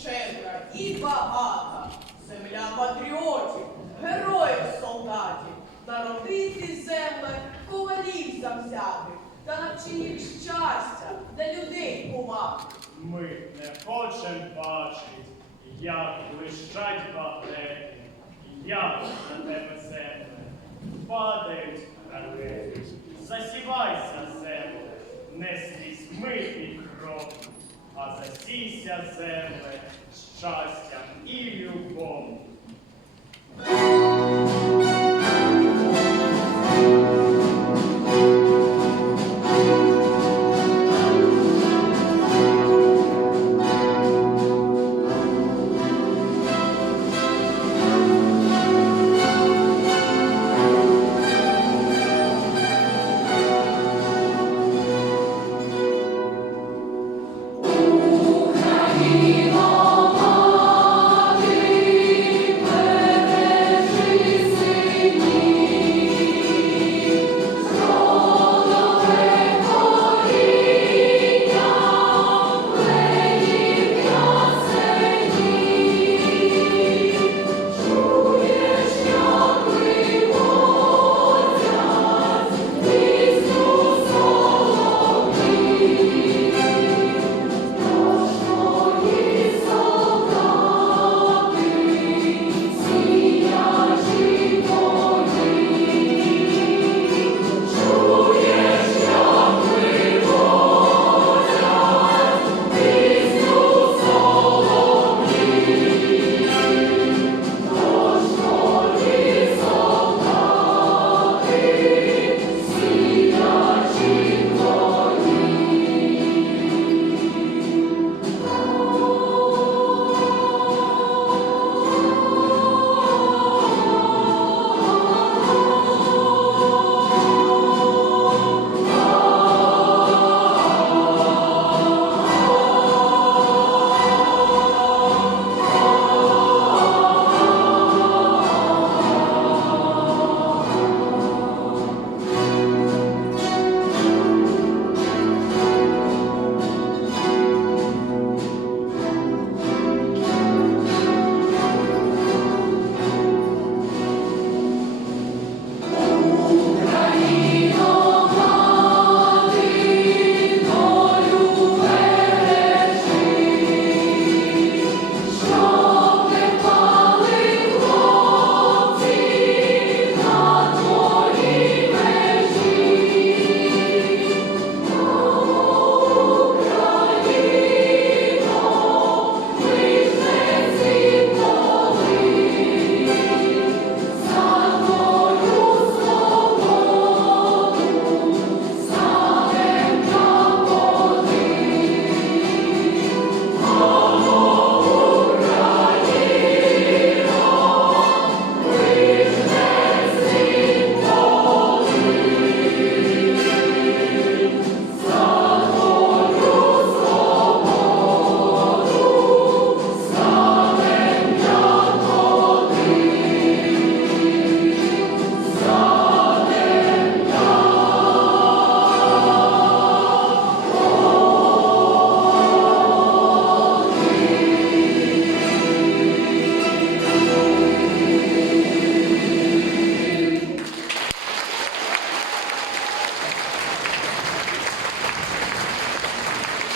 щедра і багата, земля патріотів, героїв солдатів, народити земле ковалів завзятих, та навчи щастя для людей помагати. Ми не хочем бачить, як блищать багрети, як на тебе земле падають ракети. Засівайся, земле, не слізьми і кров'ю, а засійся, земле, щастям і любов'ю.